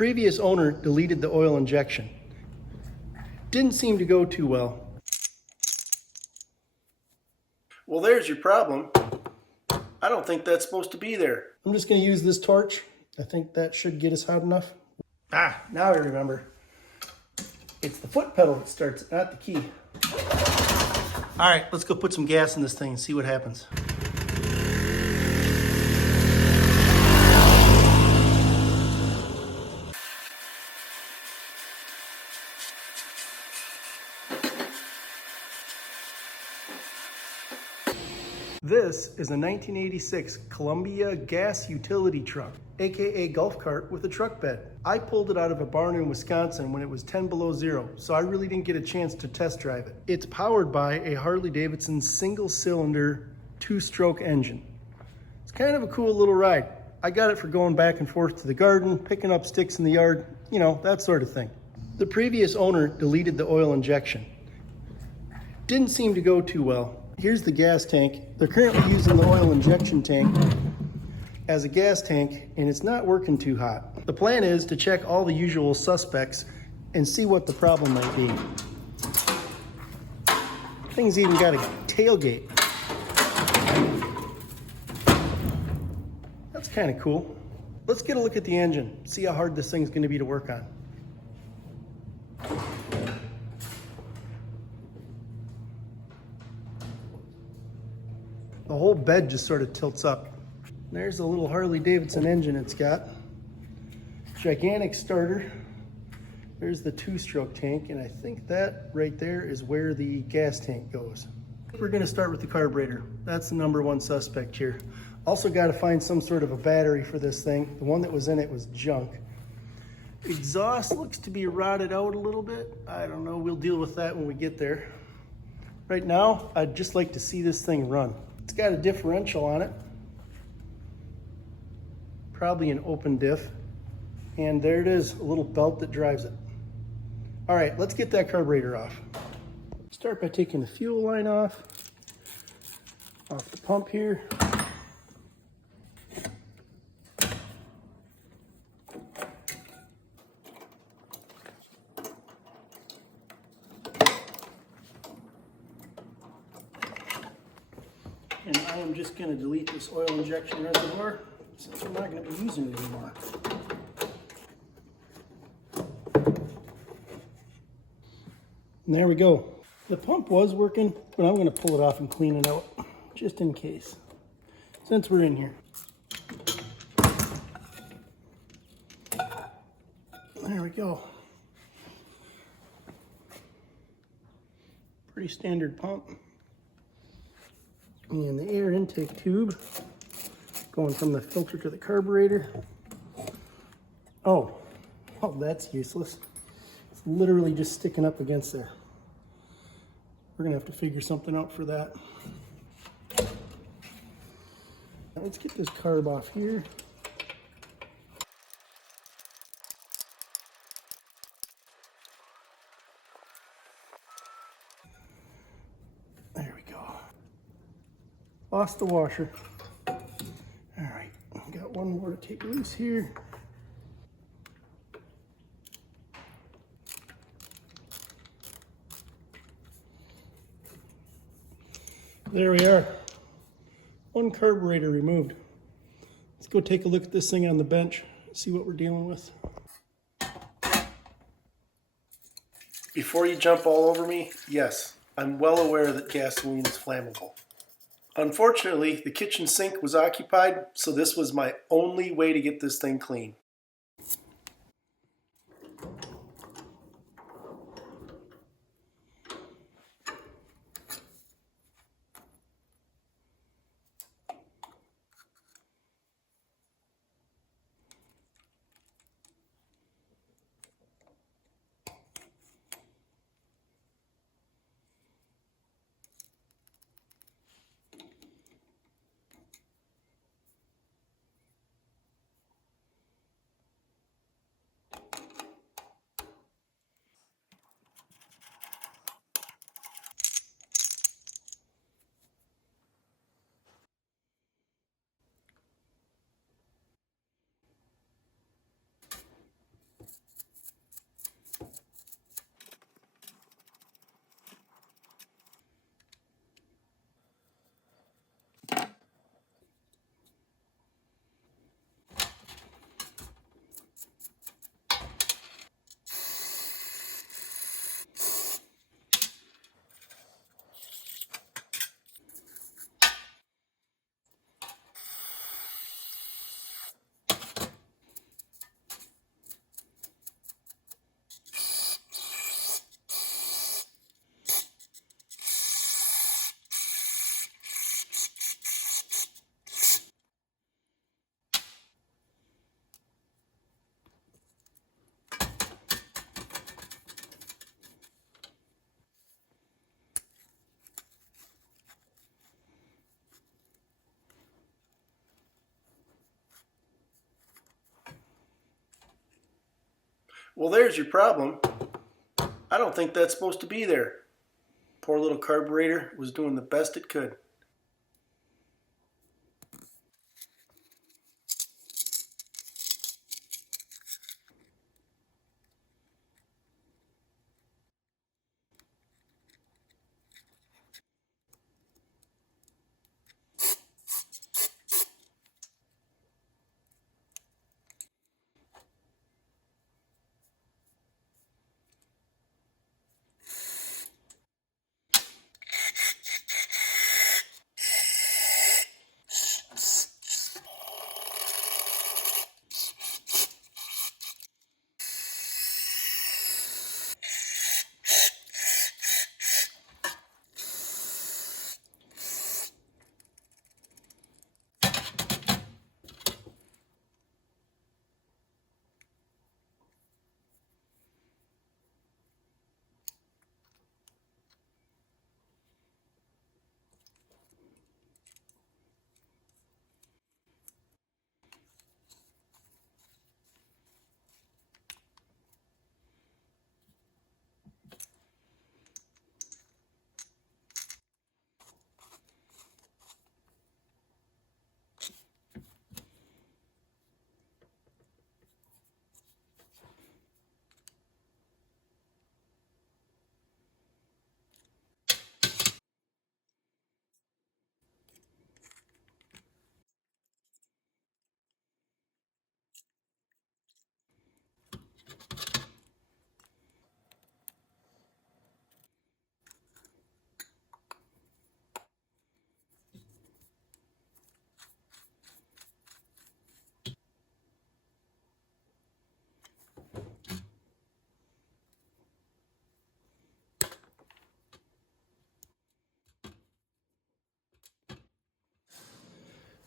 previous owner deleted the oil injection. Didn't seem to go too well. Well, there's your problem. I don't think that's supposed to be there. I'm just going to use this torch. I think that should get us hot enough. Ah, now I remember. It's the foot pedal that starts it, not the key. All right, let's go put some gas in this thing and see what happens. This is a 1986 Columbia gas utility truck, aka golf cart with a truck bed. I pulled it out of a barn in Wisconsin when it was 10 below zero, so I really didn't get a chance to test drive it. It's powered by a Harley Davison single-cylinder, two-stroke engine. It's kind of a cool little ride. I got it for going back and forth to the garden, picking up sticks in the yard, you know, that sort of thing. The previous owner deleted the oil injection. Didn't seem to go too well. Here's the gas tank. They're currently using the oil injection tank as a gas tank, and it's not working too hot. The plan is to check all the usual suspects and see what the problem might be. Thing's even got a tailgate. That's kind of cool. Let's get a look at the engine, see how hard this thing's going to be to work on. The whole bed just sort of tilts up. There's the little Harley Davison engine it's got. Gigantic starter. There's the two-stroke tank, and I think that right there is where the gas tank goes. We're gonna start with the carburetor. That's the number one suspect here. Also gotta find some sort of a battery for this thing. The one that was in it was junk. Exhaust looks to be rotted out a little bit. I don't know, we'll deal with that when we get there. Right now, I'd just like to see this thing run. It's got a differential on it, probably an open diff, and there it is, a little belt that drives it. All right, let's get that carburetor off. Start by taking the fuel line off the pump here. And I am just going to delete this oil injection reservoir since we're not going to be using it anymore. And there we go. The pump was working, but I'm going to pull it off and clean it out just in case, since we're in here. There we go. Pretty standard pump. And the air intake tube going from the filter to the carburetor. Oh, that's useless. It's literally just sticking up against there. We're gonna have to figure something out for that. Now let's get this carb off here. There we go. Lost the washer. All right, got one more to take loose here. There we are. One carburetor removed. Let's go take a look at this thing on the bench, see what we're dealing with. Before you jump all over me, yes, I'm well aware that gasoline is flammable. Unfortunately, the kitchen sink was occupied, so this was my only way to get this thing clean. Well, there's your problem. I don't think that's supposed to be there. Poor little carburetor was doing the best it could.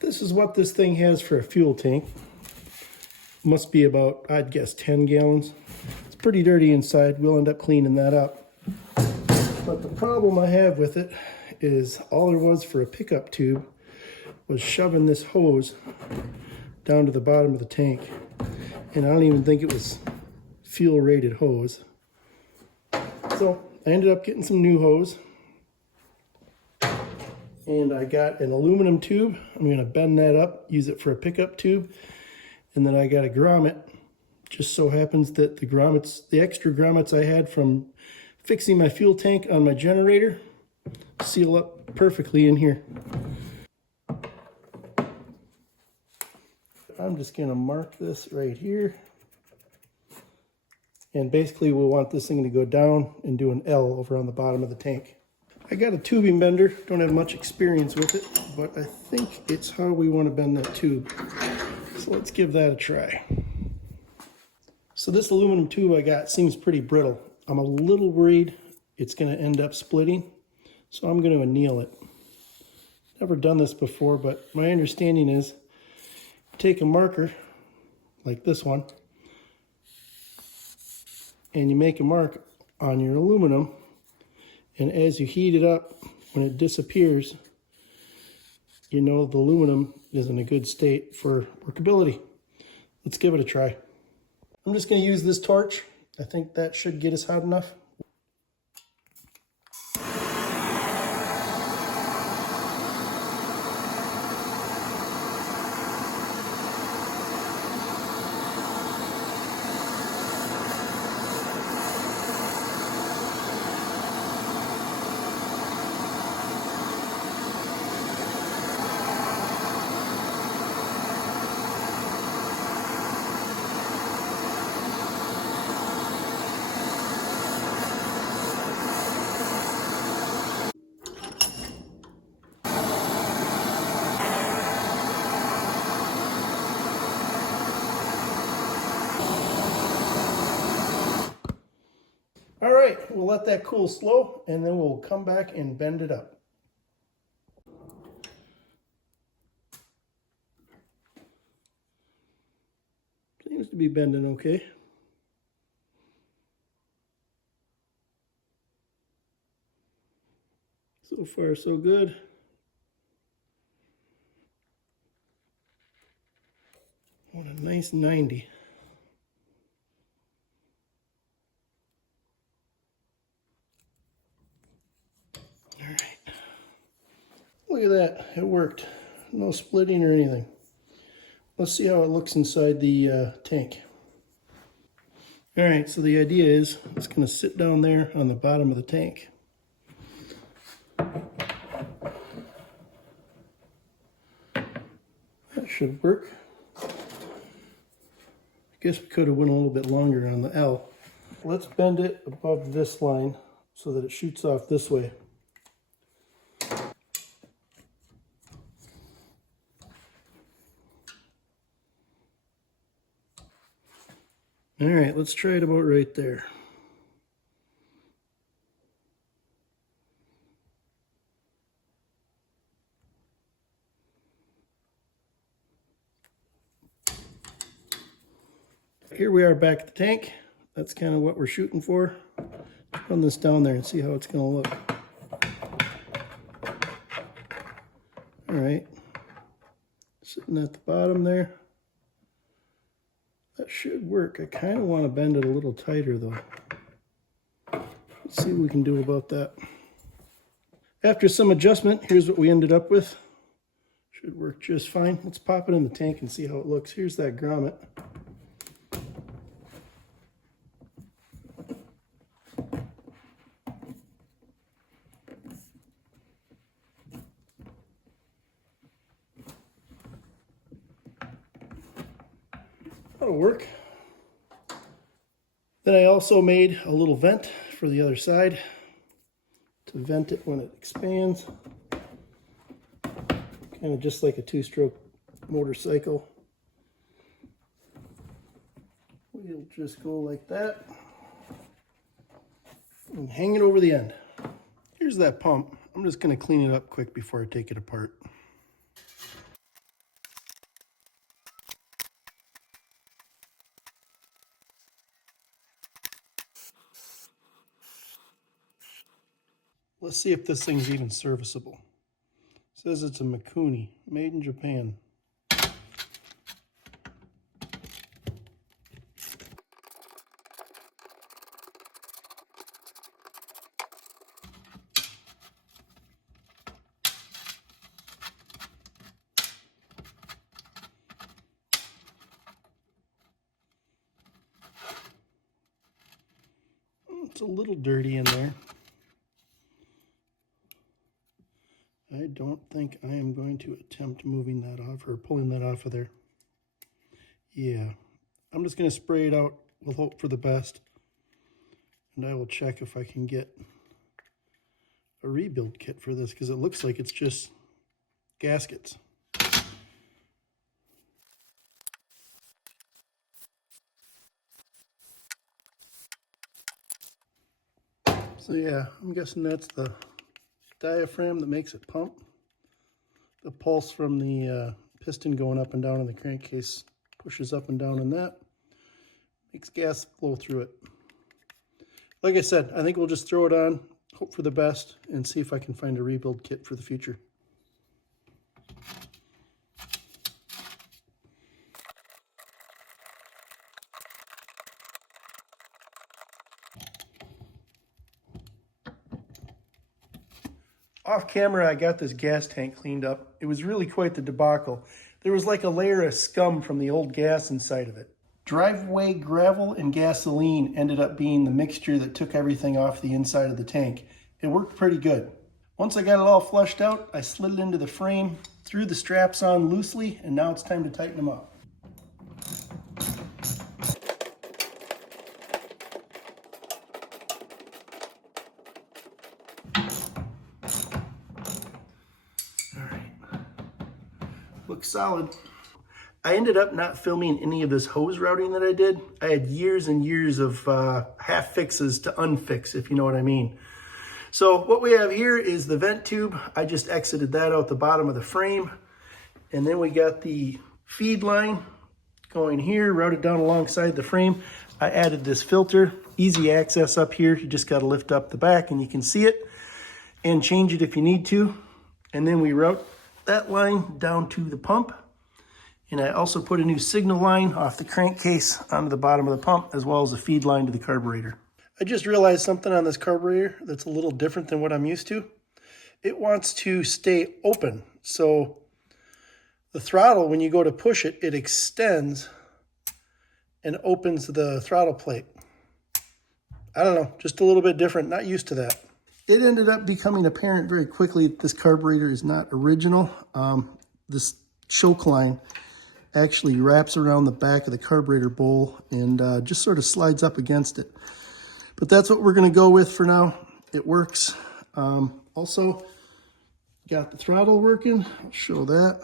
This is what this thing has for a fuel tank. Must be about, I'd guess, 10 gallons. It's pretty dirty inside. We'll end up cleaning that up. But the problem I have with it is all there was for a pickup tube was shoving this hose down to the bottom of the tank. And I don't even think it was fuel rated hose. So I ended up getting some new hose. And I got an aluminum tube. I'm going to bend that up, use it for a pickup tube. And then I got a grommet. Just so happens that the extra grommets I had from fixing my fuel tank on my generator seal up perfectly in here. I'm just going to mark this right here. And basically we'll want this thing to go down and do an L over on the bottom of the tank. I got a tubing bender, don't have much experience with it, but I think it's how we want to bend that tube. So let's give that a try. So this aluminum tube I got seems pretty brittle. I'm a little worried it's going to end up splitting, so I'm going to anneal it. Never done this before, but my understanding is take a marker like this one and you make a mark on your aluminum. And as you heat it up, when it disappears, you know the aluminum is in a good state for workability. Let's give it a try. I'm just going to use this torch. I think that should get us hot enough. All right, we'll let that cool slow, and then we'll come back and bend it up. Seems to be bending okay. So far, so good. What a nice 90. worked. No splitting or anything. Let's see how it looks inside the tank. All right, so the idea is it's going to sit down there on the bottom of the tank. That should work. I guess we could have went a little bit longer on the L. Let's bend it above this line so that it shoots off this way. All right, let's try it about right there. Here we are back at the tank. That's kind of what we're shooting for. Run this down there and see how it's going to look. All right, sitting at the bottom there. That should work. I kind of want to bend it a little tighter though. Let's see what we can do about that. After some adjustment, here's what we ended up with. Should work just fine. Let's pop it in the tank and see how it looks. Here's that grommet. That'll work. Then I also made a little vent for the other side to vent it when it expands. Kind of just like a two-stroke motorcycle. We'll just go like that and hang it over the end. Here's that pump. I'm just going to clean it up quick before I take it apart. Let's see if this thing's even serviceable. It says it's a Mikuni, made in Japan. It's a little dirty in there. I don't think I am going to attempt moving that off or pulling that off of there. Yeah, I'm just going to spray it out. We'll hope for the best. And I will check if I can get a rebuild kit for this because it looks like it's just gaskets. So yeah, I'm guessing that's the diaphragm that makes it pump. The pulse from the piston going up and down in the crankcase pushes up and down in that. Makes gas flow through it. Like I said, I think we'll just throw it on, hope for the best, and see if I can find a rebuild kit for the future. Off camera, I got this gas tank cleaned up. It was really quite the debacle. There was like a layer of scum from the old gas inside of it. Driveway gravel and gasoline ended up being the mixture that took everything off the inside of the tank. It worked pretty good. Once I got it all flushed out, I slid it into the frame, threw the straps on loosely, and now it's time to tighten them up. Looks solid. I ended up not filming any of this hose routing that I did. I had years and years of half fixes to unfix, if you know what I mean. So what we have here is the vent tube. I just exited that out the bottom of the frame. And then we got the feed line going here, routed down alongside the frame. I added this filter, easy access up here. You just got to lift up the back and you can see it and change it if you need to. And then we route that line down to the pump. And I also put a new signal line off the crankcase onto the bottom of the pump, as well as a feed line to the carburetor. I just realized something on this carburetor that's a little different than what I'm used to. it wants to stay open. So the throttle, when you go to push it, it extends and opens the throttle plate. I don't know, just a little bit different, not used to that. It ended up becoming apparent very quickly that this carburetor is not original. This choke line actually wraps around the back of the carburetor bowl and just sort of slides up against it. But that's what we're going to go with for now. It works. Also, got the throttle working. I'll show that.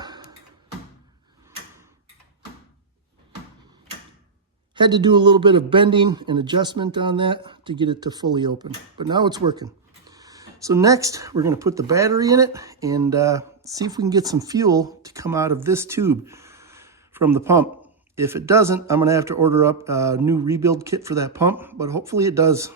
Had to do a little bit of bending and adjustment on that to get it to fully open, but now it's working. So next, we're going to put the battery in it and see if we can get some fuel to come out of this tube from the pump. If it doesn't, I'm going to have to order up a new rebuild kit for that pump, but hopefully it does.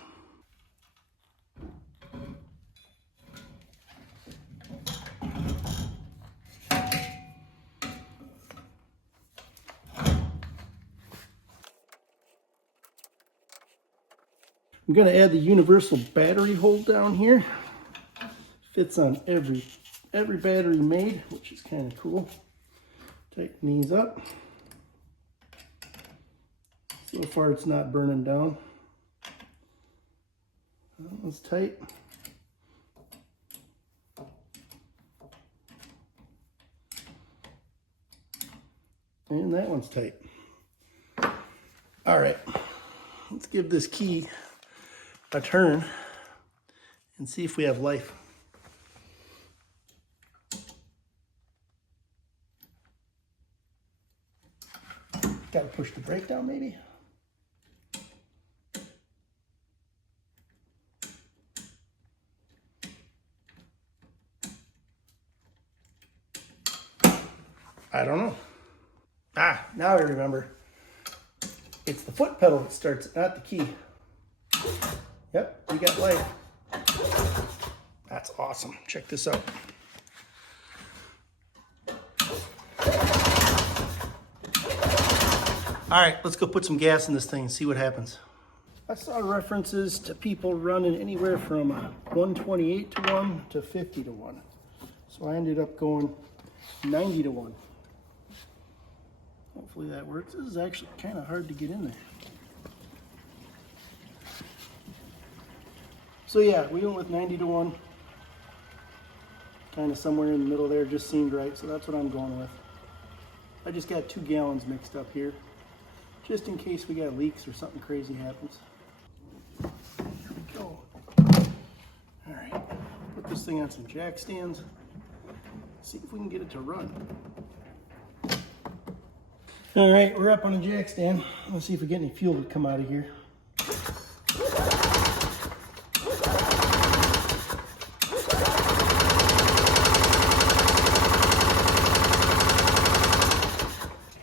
I'm going to add the universal battery hold down here. Fits on every battery made, which is kind of cool. Tighten these up. So far it's not burning down. That one's tight. And that one's tight. All right, let's give this key a turn and see if we have life. Got to push the brake down maybe. I don't know. Now I remember. It's the foot pedal that starts it, not the key. Yep, we got life. That's awesome. Check this out. All right, let's go put some gas in this thing and see what happens. I saw references to people running anywhere from 128 to 1 to 50 to 1. So I ended up going 90 to 1. Hopefully that works. This is actually kind of hard to get in there. So yeah, we went with 90 to 1. Kind of somewhere in the middle there, just seemed right, so that's what I'm going with. I just got 2 gallons mixed up here, just in case we got leaks or something crazy happens. Here we go. All right, put this thing on some jack stands. See if we can get it to run. All right, we're up on a jack stand. Let's see if we get any fuel to come out of here.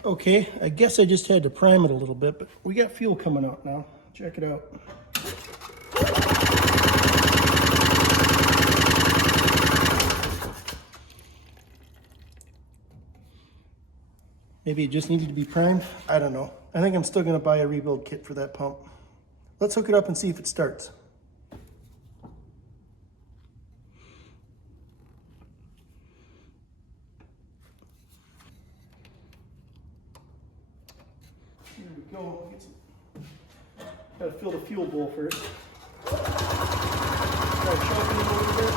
Okay, I guess I just had to prime it a little bit, but we got fuel coming out now. Check it out. Maybe it just needed to be primed. I don't know. I think I'm still going to buy a rebuild kit for that pump. Let's hook it up and see if it starts. Here we go. Gotta fill the fuel bowl first. Try choking it a little bit.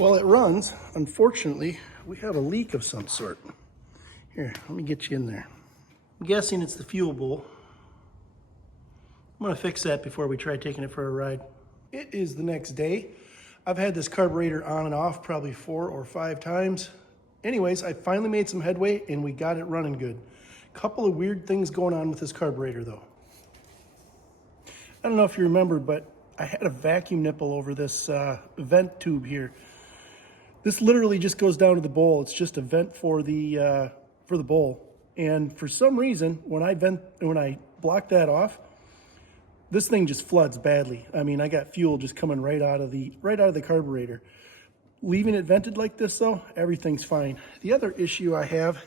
While it runs, unfortunately, we have a leak of some sort. Here, let me get you in there. I'm guessing it's the fuel bowl. I'm gonna fix that before we try taking it for a ride. It is the next day. I've had this carburetor on and off probably 4 or 5 times. Anyways, I finally made some headway and we got it running good. Couple of weird things going on with this carburetor though. I don't know if you remember, but I had a vacuum nipple over this vent tube here. This literally just goes down to the bowl. It's just a vent for the bowl. And for some reason, when I block that off, this thing just floods badly. I mean, I got fuel just coming right out of the carburetor. Leaving it vented like this though, everything's fine. The other issue I have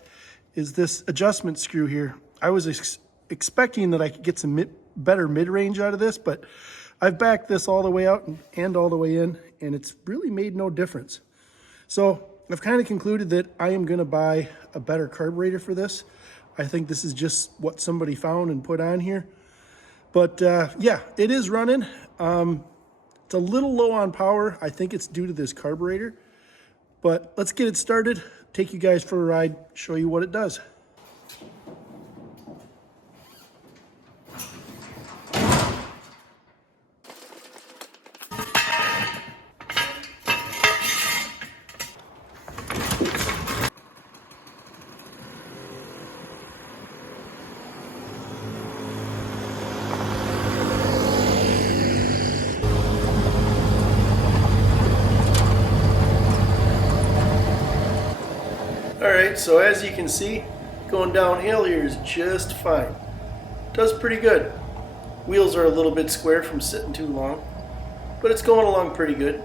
is this adjustment screw here. I was expecting that I could get some better mid-range out of this, but I've backed this all the way out and all the way in, and it's really made no difference. So I've kind of concluded that I am gonna buy a better carburetor for this. I think this is just what somebody found and put on here. But yeah, it is running. It's a little low on power. I think it's due to this carburetor. But let's get it started, take you guys for a ride, show you what it does. Alright, so as you can see, going downhill here is just fine. Does pretty good. Wheels are a little bit square from sitting too long, but it's going along pretty good.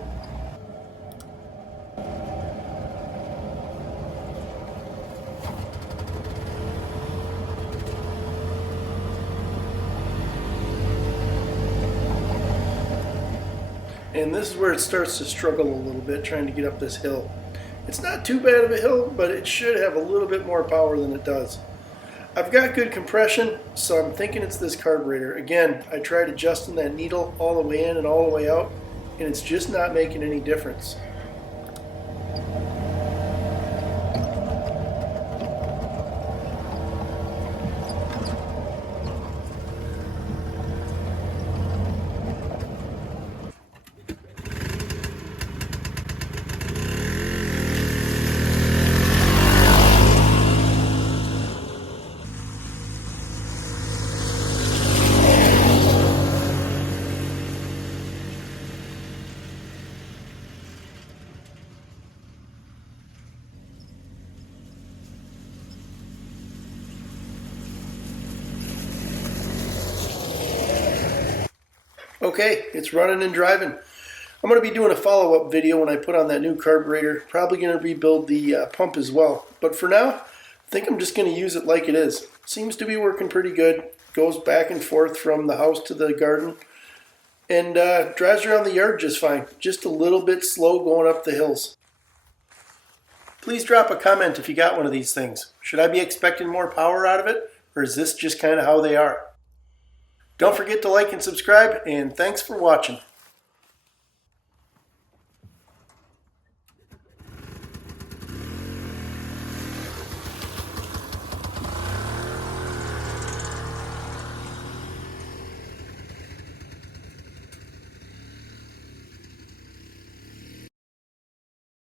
And this is where it starts to struggle a little bit, trying to get up this hill. It's not too bad of a hill, but it should have a little bit more power than it does. I've got good compression, so I'm thinking it's this carburetor. Again, I tried adjusting that needle all the way in and all the way out, and it's just not making any difference. Okay, it's running and driving. I'm going to be doing a follow-up video when I put on that new carburetor. Probably going to rebuild the pump as well. But for now, I think I'm just going to use it like it is. Seems to be working pretty good. Goes back and forth from the house to the garden. And drives around the yard just fine. Just a little bit slow going up the hills. Please drop a comment if you got one of these things. Should I be expecting more power out of it? Or is this just kind of how they are? Don't forget to like and subscribe, and thanks for watching.